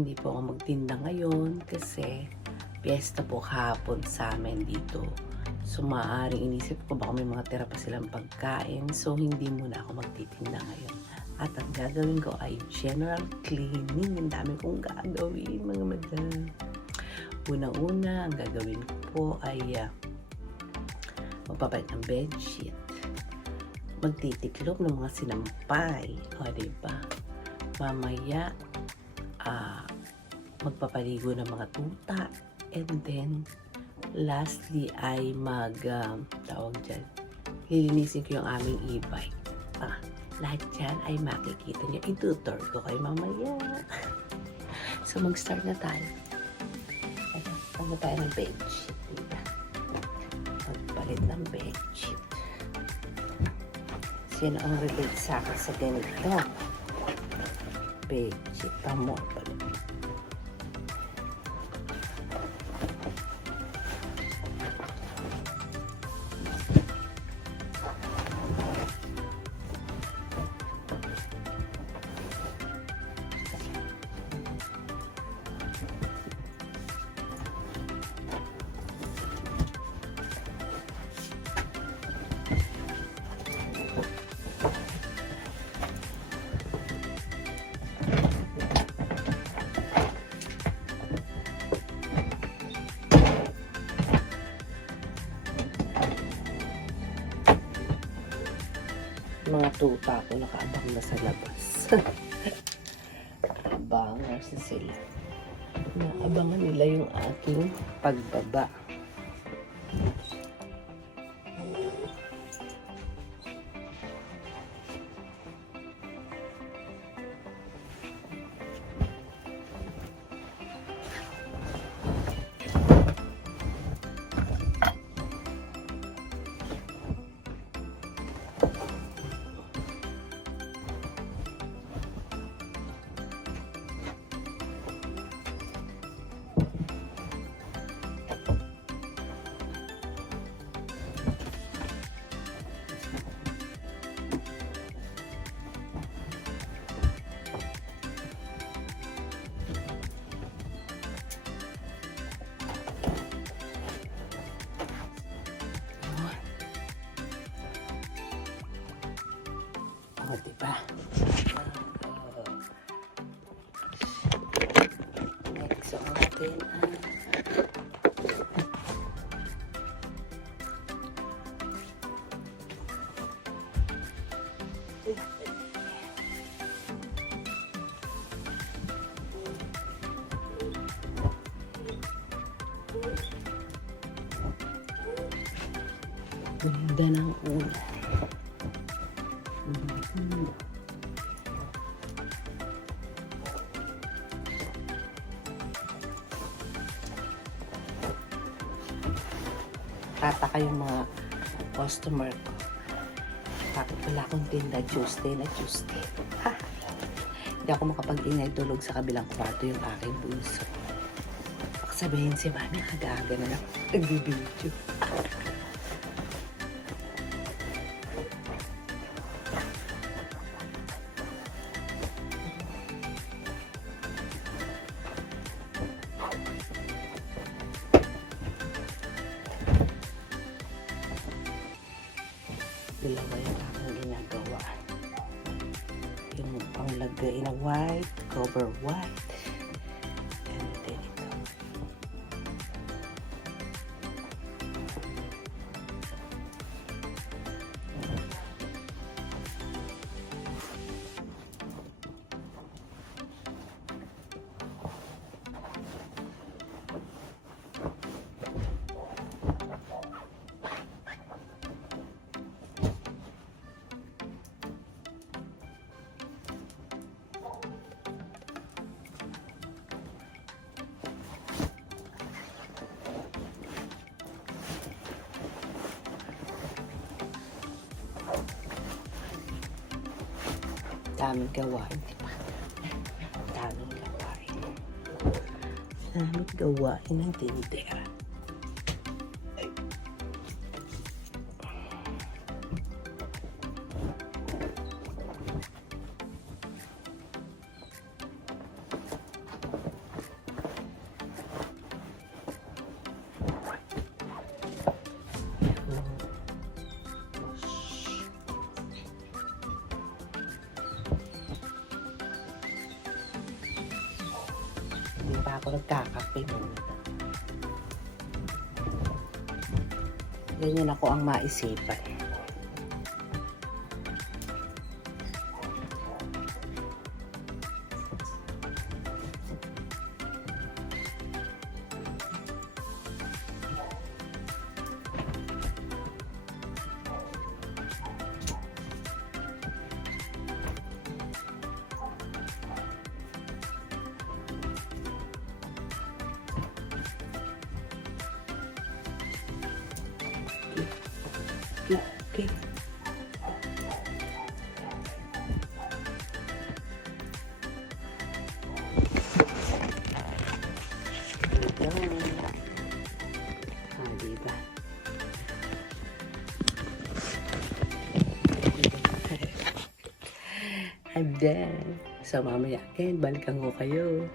hindi po ako magtinda ngayon kasi piyesta po kahapon sa amin dito. So maaaring inisip ko baka may mga tira pa silang pagkain. So hindi muna ako magtitinda ngayon. At ang gagawin ko ay general cleaning. Ang dami kong gagawin mga madam. Una-una, ang gagawin ko po ay magpapalit ng bedsheet. Magtitiklop ng mga sinampay. O diba? Mamaya, magpapaligo ng mga tuta. And then, lastly ay tawag dyan, lilinisin ko yung aming e-bike. Lahat dyan ay makikita nyo. Itutur ko kayo mamaya. So, mag-start na tayo. Ano tayo ng bedsheet? Magpalit ng bedsheet. Sino ang relate sa akin sa ganito? Bedsheet. Tamo pala. Mga tuta ko nakaabang na sa labas. Abangers na sila. Naabangan nila yung aking pagbaba. O, diba? Next ang atin ganda ng ulan. Tataka yung mga customer ko. Bakit wala akong tinda Tuesday na Tuesday? Ha! Hindi ako makapag-ingay tulog sa kabilang kwarto yung aking bunso. Baka sabihin si Mami, aga-aga na lang nagbibidyo. Dalawa yung aking ginagawa. Yung panglagay na white, cover white. And then ito. Daming gawain, diba? Daming gawain. Daming gawain ng tindera. magkakape muna. Ganyan ako ang maisipan. Okay. Diba? I'm done. So mamaya again, balikan ko kayo.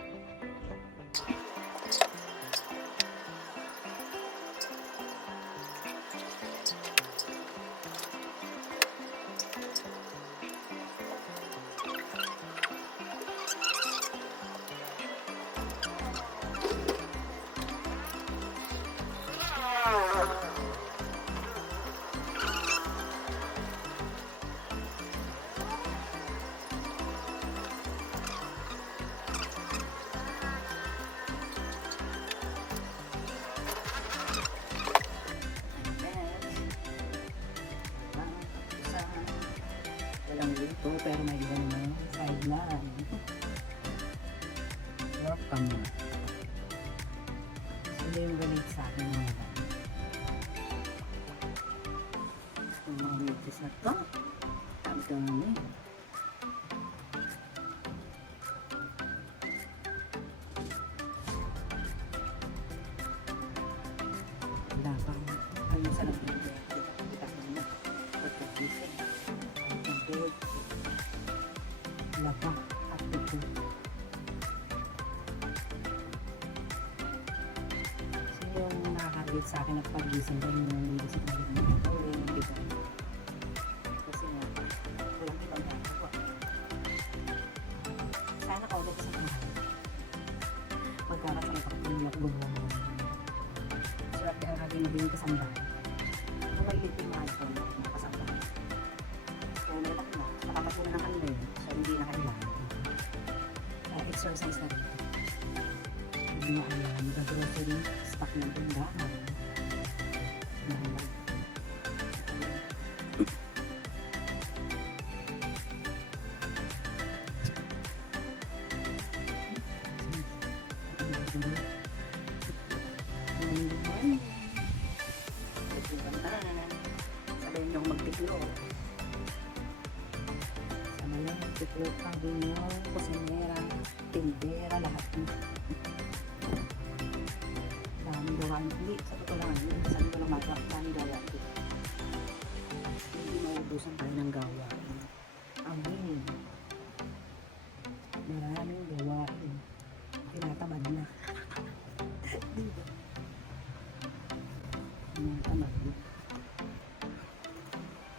Walang luto, pero may ganun sideline. Welcome. Sila yung galit sa akin naman. Yung mga mitis na to, sabi ko naman eh. Wala pang ayun sa lang yung kita ko na pagkagising. Laba at ito. So yung nakakagit sa akin at pag-gising ko yung nandito sa palit na ito, yung bigat. Kasi nga, walang ibang nakakuha. Sana ka ulit sa bahay. Magkarasal ka kung hindi ako gumawa mo. So at kakagin na din kasambahay. Kung may litimahal ko, makasambahay. Kaya nalak na, nakapasuna na kami rin. So hindi na kailangan. Exercise na rin. Hindi mo alam, mag-grocery, stock ng tindahan. Sabihin niyo magtiklo. Sama niyo magtiklo, pagino, kusinera, tindera, lahat mo. Daming gawain. Hindi, sa totoo lang, sabi ko lang matrak, daming gawain. Hindi maubusan tayo ng gawain. Amin. Maraming gawain. Tinatamad na. Diba? Tinatamad na.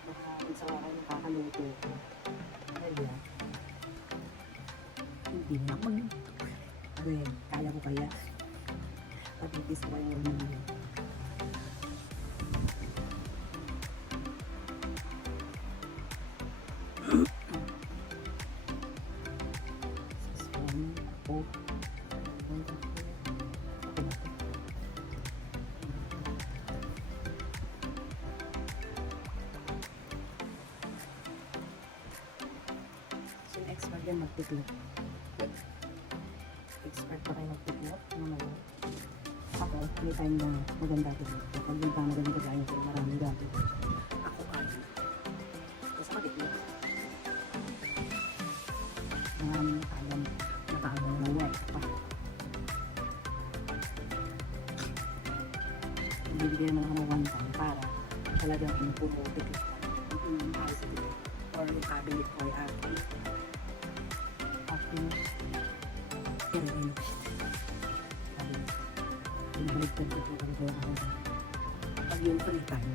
Baka isa ka kayo nakakaluto ko. Kaya, hindi na ako magluto. Well, kaya ko kaya. Patitis ko yung mga. Saspan ako. Sino expert yan magtiklop? Expert pa kayo magtiklop? Ano naman? Ako, may time na maganda dito. Kapag yung pamagal yung kagaya ko, maraming gato. Ako kaya. Basta magtiklop. Maraming nakaalam na work pa. Bibigyan naman ako ng one time para talagang inupumotik ito. Yung house ito. Or yung cabinet ko ay akin. Akin. I-renovate. Balik-balik ko ako. Pag yung free time.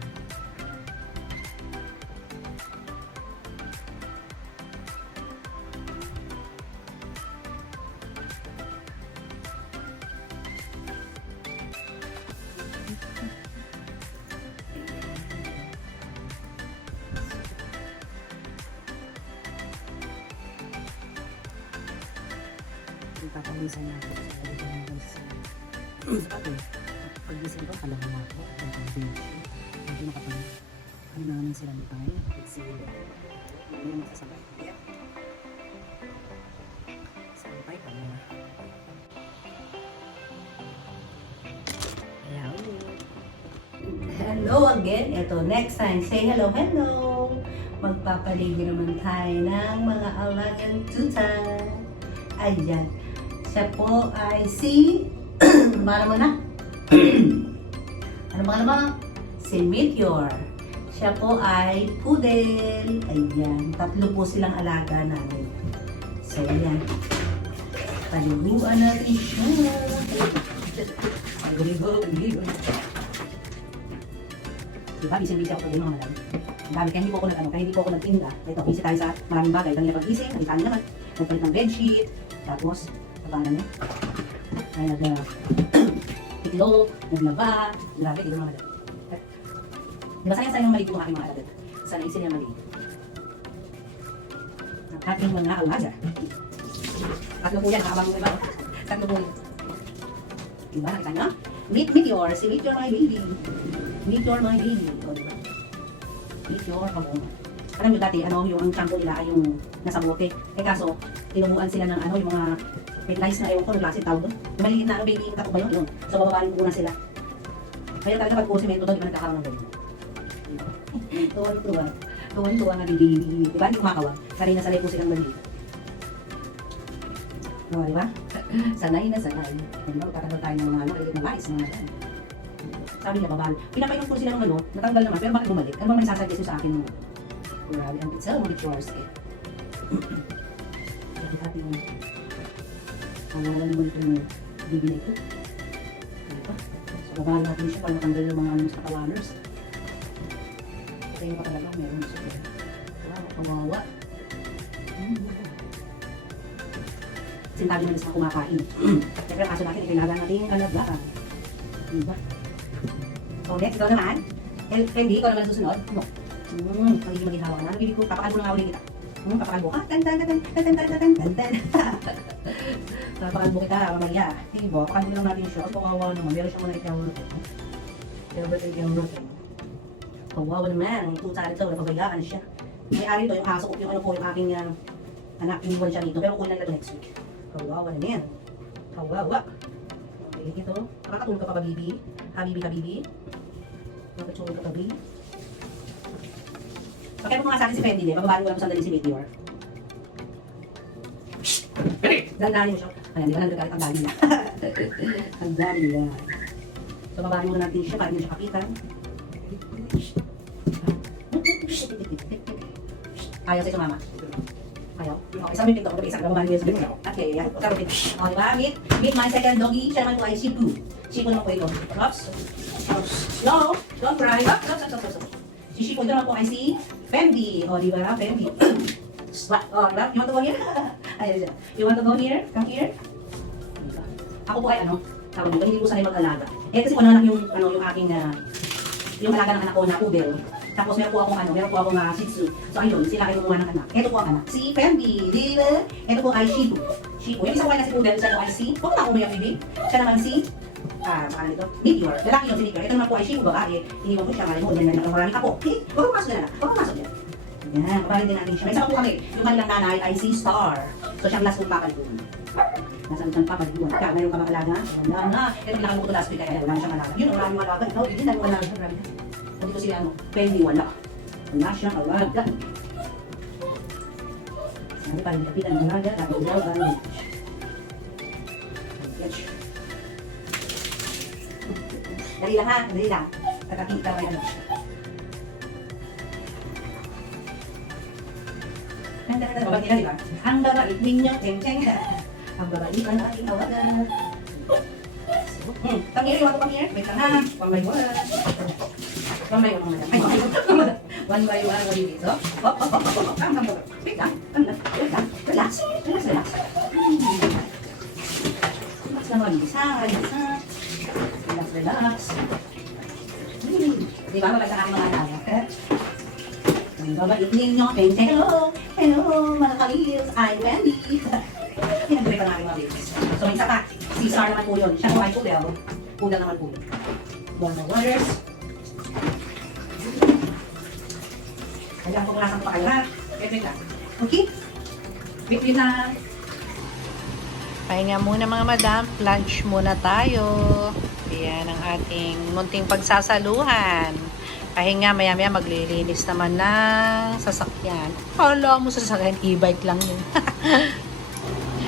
Papawisan na ako sa pagod ng guys. Sabi, pag-gising ko, kalaman na ako. Ang pag-bench. Medyo nakapag, ano na naman sila nito ngayon. Pag-silo. Ano yung masasabay. Sampay pa muna. Hello again. Ito, next time, say hello, hello. Magpapaligo naman tayo ng mga alagang tuta. Ayan. Siya po ay si... Mara mo na. Ano mga naman? Si Meteor. Siya po ay Poodle. Ayan. Tatlo po silang alaga namin. So, ayan. Paliguan natin siya. Paligo. Diba, busy ako pag mga madami. Ang dami, kaya hindi po ako nagtinda. Ito, busy tayo sa maraming bagay. Kanina pag-gising, nagtani naman. Nagpalit ng bedsheet. Tapos, paano niya? Itlog, naglaba. Grabe, hindi mo madami. Diba, sayang-sayang maligo ang aking mga alagat. Sana isin niya maligo. Ang ating mga alaga. Tatlo po yan, nakabang mo iba. Tatlo po yan. Diba, nakita niyo? Meteor, si Meteor my baby. Meteor my baby. O, diba? Meteor, pag-uma. Alam nyo dati, yung ang shampoo nila ay yung nasa bote. Eh kaso, tinumuan sila ng yung mga rice na ewan ko, ng klase tawag doon. Yung maliit na baby, yung katok ba yun? So, bababaling ko na sila. Kaya talaga pag semento doon, di ba nagkakaroon ng ganyan? Tuwan-tuwa. Tuwan-tuwa nga baby. Diba? Hindi kumakawa. Sanay na sanay po silang maliit. O, diba? Sanay na sanay. Tatagal tayo ng mga maliit na rice, mga yan. Sabi niya, babal. Pinapainom ko sila ng natanggal naman, pero bakit bumalik? Ano ba may sasuggest sa akin ng grabe, ang pizza, mga chores eh. Ang ating wala naman itong baby na ito. Diba? So, babal natin siya para matanggal ng mga sa kawaners. Kaya pa talaga, meron siya. Wow, pamawa. Sintabi na na kumakain. Siyempre, kaso natin, kailangan natin alagaan. Diba? So, next, ikaw naman. Fendi, ikaw naman susunod. No. Magiging hawa ka na. Nabibig ko, papakalbo na nga ulit kita. Papakalbo ka. Tan. Papakalbo kita, mamaya. Diba, papakalbo lang natin siya. Kasi kawawa naman. Meron siya muna ikawurot. Kawawa naman. Ang tuta nito, napabayaan siya. May ari ito, yung aso ko, yung aking anak, iniwan siya dito. Pero kunin na ito next week. Kawawa naman yan. Kawawa. Okay, ito. Nakakatulog ka pa ba, bibi? Habibi. Nakakatulog ka pa, bibi? Pakaya mo nga sa akin si Fendi, bababali ko lang sandali si Meteor. Dandanin mo siya. Ayan, di ba nagagalit ang dali niya? Ang dali niya. So, babali mo natin siya para hindi siya kapitan. Ayaw sa'yo sumama. Ayaw. Okay, sa meeting to, kung isang babali mo yun. Okay, yan. Karupit. O, diba? Meet my second doggy. Siya naman po ay Shipu. Shipu naman po ito. Rops. No, don't cry. Rops. Si Shipu naman po ay si Fendi. O, diba? Fendi. O, diba? You want to go here? Ayun siya. You want to go here? Come here? Diba? Ako po ay tawag dito, hindi po sanay mag-alaga. Eh, kasi anak yung aking, yung alaga ng anak ko na poodle. Tapos meron po akong Shih Tzu. So ayun, sila ay kumuha ng anak. Ito po ang anak. Si Fendi, di ba? Ito po ay Shibu. Yung isang na si poodle, siya po ay si, huwag na umayak bibi. Siya naman si, paano ito? Meteor. Lalaki yun si Meteor. Ito naman po ay Shibu, babae. Iniwan ko siya, malay mo, ganyan na maraming ako. Okay? Huwag pumasok na. Huwag pumasok yan. Yan, papalit din natin siya. May isa po kami. Yung kanilang nanay ay si Star. So siyang last kong papaliguan. Nasa isang papaliguan. Kaya ngayon ka mag-alaga? Wala na. Ito yung nakalimutan ko last week kaya wala na siyang alaga. Yun ang maraming alaga. Ikaw, hindi na wala siya. Grabe ka. Dito si Fendi, wala. Wala siyang alaga. Sabi pa rin kapitan ng alaga. Dapat daw ang dali lang ha, dali lang. Kakakita kayo ano. Babag nila, diba? Ang babait ninyo, teng-teng. Ang babait ang aking awagan. Come here, you want to come here? Wait lang ha. One by one. One by one. One by one, malinis. Hop. Come. Wait lang. Relax. Relax lang, malinis ha. Relax. Di ba, mabagka aking mga anak? Ang babait ninyo, hello, mga kalils, I'm Fendi. Pinag-break pa namin mga babies. So, may isa pa. Caesar naman po yun. Siya po ay poodle. Poodle naman po yun. One more waters. Kailangan ko kulasan ko pa kayo, ha? Wait lang. Okay? Wait lang. Pahinga muna mga madam, lunch muna tayo. Yan ang ating munting pagsasaluhan. Pahinga, maya-maya maglilinis naman ng sasakyan. Hala mo sasakyan, e-bike lang yun.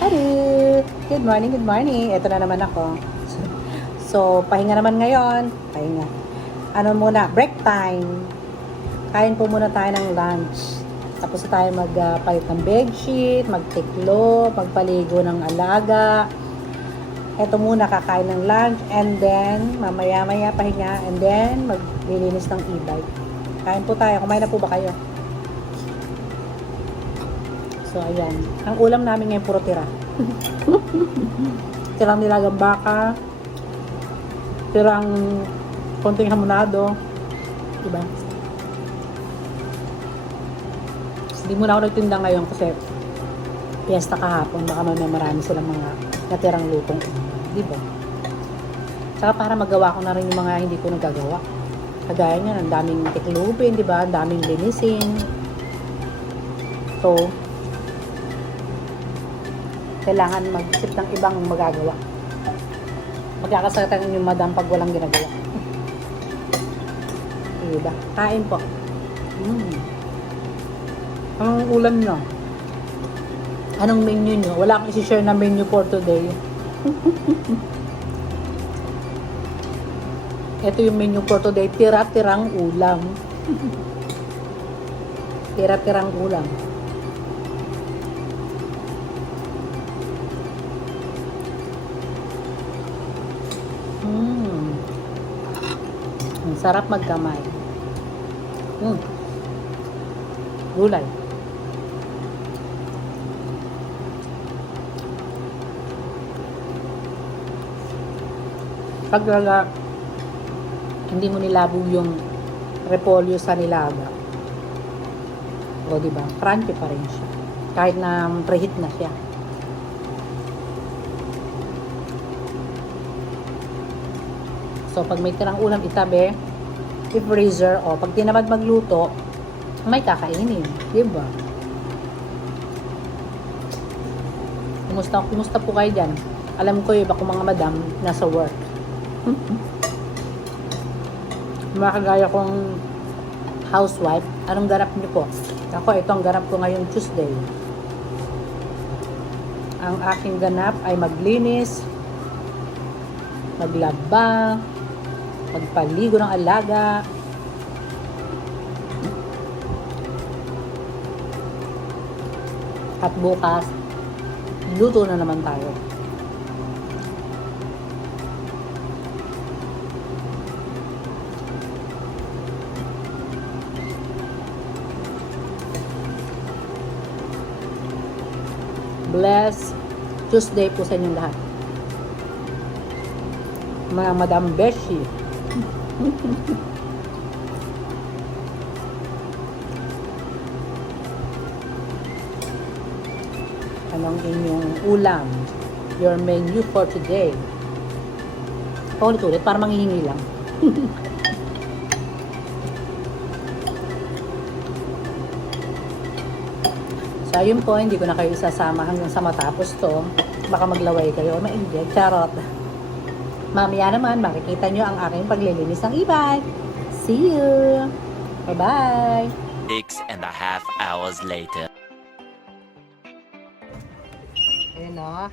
Hello! Good morning, good morning. Ito na naman ako. So, pahinga naman ngayon. Pahinga. Ano muna, break time. Kain po muna tayo ng lunch. Tapos na tayo magpalit ng bedsheet, magtiklo, magpaligo ng alaga. Ito muna, kakain ng lunch, and then, mamaya-maya pahinga, and then, maglilinis ng e-bike. Kain po tayo. Kumain na po ba kayo? So, ayan. Ang ulam namin ngayon, puro tira. Tirang nilagang baka, tirang konting hamonado. Diba? Hindi muna ako nagtinda ngayon kasi piyesta kahapon, baka mamaya marami silang mga natirang lutong. Diba? Saka para magawa ko na rin yung mga hindi ko nagagawa. Kagaya niyan, ang daming tiklupin, diba? Ang daming linisin. So, kailangan mag-isip ng ibang magagawa. Magkakasaktan yung madam pag walang ginagawa. Diba? Kain po. Anong ulam nyo? Anong menu nyo? Wala akong isi-share na menu for today. Ito yung menu for today. Tira-tirang ulam. Tira-tirang ulam. Ang sarap magkamay. Gulay. Pag hindi mo nilabo yung repolyo sa nilaga, o diba, crunchy pa rin siya kahit na preheat na siya. So pag may tirang ulam, itabi, i-freezer, o pag tinamad magluto, may kakainin, diba? Kumusta po kayo dyan? Alam ko yung iba kong mga madam nasa work. Mga kagaya kong housewife, anong ganap niyo po? Ako, ito ang ganap ko ngayong Tuesday. Ang aking ganap ay maglinis, maglaba, magpaligo ng alaga, at bukas, luto na naman tayo. Bless Tuesday po sa inyong lahat. Mga Madam Beshi. Anong inyong ulam? Your menu for today. Paulit-ulit para manghihingi lang. So, ayun po, hindi ko na kayo isasama hanggang sa matapos to. Baka maglaway kayo. Maindig. Charot. Mamaya naman, makikita nyo ang aking paglilinis ng e-bike. See you! Bye-bye! 6.5 hours later. Ayun o.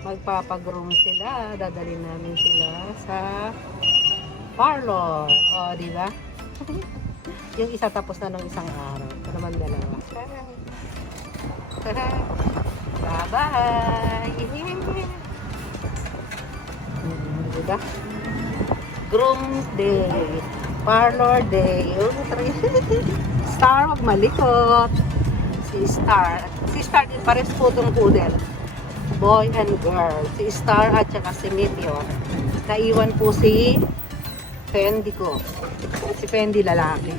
Magpapagroom sila. Dadalhin namin sila sa parlor. O, di ba? Yung isa tapos na nung isang araw. Ito naman dalawa. Bye-bye! Diba? Groom day. Parlor day. Star, wag malikot. Si Star. Si Star din pares po itong poodle. Boy and girl. Si Star at saka si Meteor. Naiwan po si Fendi ko. Si Fendi lalaki.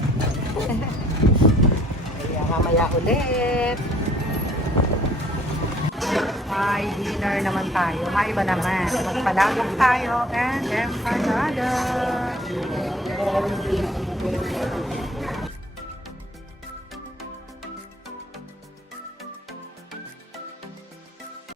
Kaya mamaya ulit. May dinner naman tayo. May iba naman. Magpalagok tayo and empanada.